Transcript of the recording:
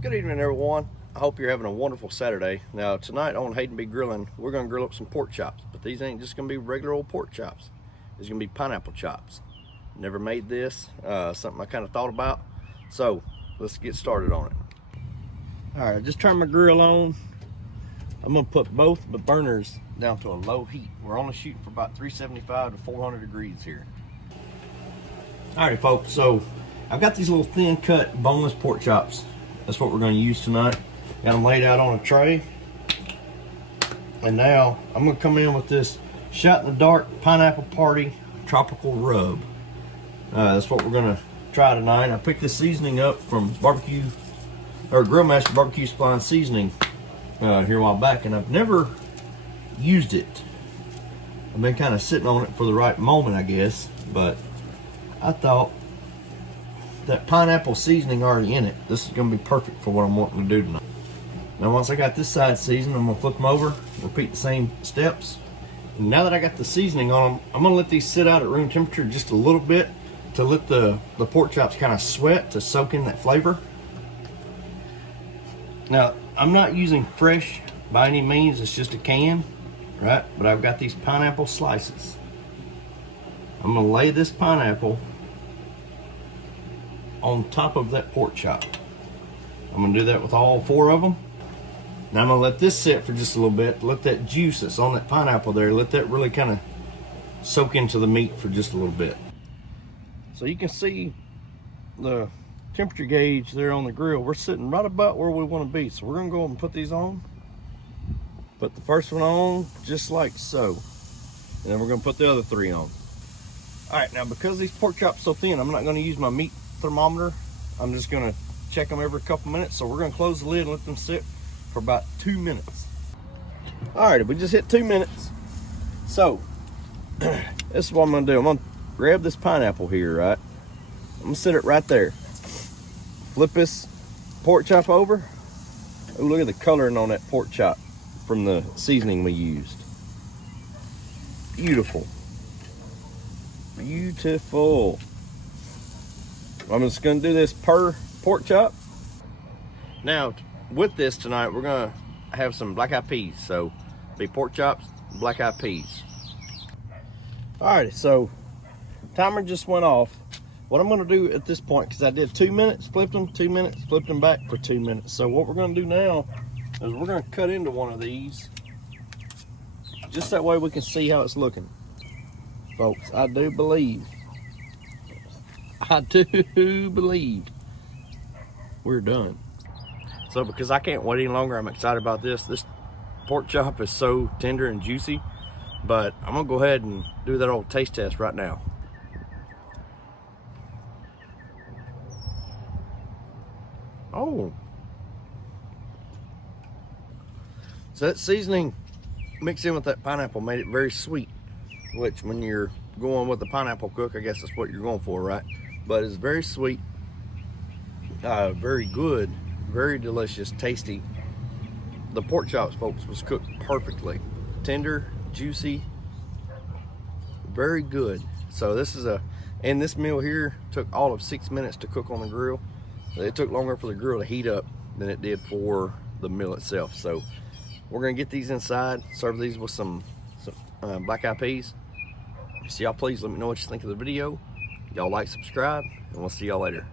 Good evening, everyone. I hope you're having a wonderful Saturday. Now, tonight on Hayden Be Grilling, we're going to grill up some pork chops, but these ain't just going to be regular old pork chops. These going to be pineapple chops. Never made this, something I kind of thought about. So, let's get started on it. All right, I just turned my grill on. I'm going to put both the burners down to a low heat. We're only shooting for about 375 to 400 degrees here. All right, folks, so I've got these little thin cut boneless pork chops. That's what we're going to use tonight. Got them laid out on a tray. And now I'm going to come in with this Shot in the Dark Pineapple Party Tropical Rub. That's what we're going to try tonight. I picked this seasoning up from Grill Master Barbecue Supply and Seasoning here a while back, and I've never used it. I've been kind of sitting on it for the right moment, I guess, but I thought that pineapple seasoning already in it, this is going to be perfect for what I'm wanting to do tonight. Now once I got this side seasoned, I'm going to flip them over, repeat the same steps. And now that I got the seasoning on them, I'm going to let these sit out at room temperature just a little bit to let the pork chops kind of sweat to soak in that flavor. Now I'm not using fresh by any means, it's just a can, right? But I've got these pineapple slices. I'm going to lay this pineapple on top of that pork chop. I'm going to do that with all 4 of them. Now I'm going to let this sit for just a little bit, let that juice that's on that pineapple there, let that really kind of soak into the meat for just a little bit. So you can see the temperature gauge there on the grill. We're sitting right about where we want to be. So we're going to go ahead and put these on. Put the first one on just like so. And then we're going to put the other 3 on. All right, now because these pork chops are so thin, I'm not going to use my meat thermometer. I'm just going to check them every couple minutes. So we're going to close the lid and let them sit for about 2 minutes. All right, we just hit 2 minutes. So this is what I'm going to do. I'm going to grab this pineapple here, right? I'm going to sit it right there. Flip this pork chop over. Oh, look at the coloring on that pork chop from the seasoning we used. Beautiful. Beautiful. I'm just going to do this per pork chop. Now, with this tonight, we're going to have some black-eyed peas. So, be pork chops, black-eyed peas. Alrighty, so timer just went off. What I'm going to do at this point, because I did 2 minutes, flipped them, 2 minutes, flipped them back for 2 minutes. So what we're going to do now is we're going to cut into one of these, just that way we can see how it's looking. Folks, I do believe we're done. So because I can't wait any longer, I'm excited about this. This pork chop is so tender and juicy, but I'm gonna go ahead and do that old taste test right now. Oh, so that seasoning mixed in with that pineapple made it very sweet, which when you're going with the pineapple cook, I guess that's what you're going for, right? But it's very sweet, very good, very delicious, tasty. The pork chops, folks, was cooked perfectly. Tender, juicy, very good. So this is and this meal here took all of 6 minutes to cook on the grill. It took longer for the grill to heat up than it did for the meal itself. So we're gonna get these inside, serve these with some black-eyed peas. So y'all please let me know what you think of the video. Y'all like, subscribe, and we'll see y'all later.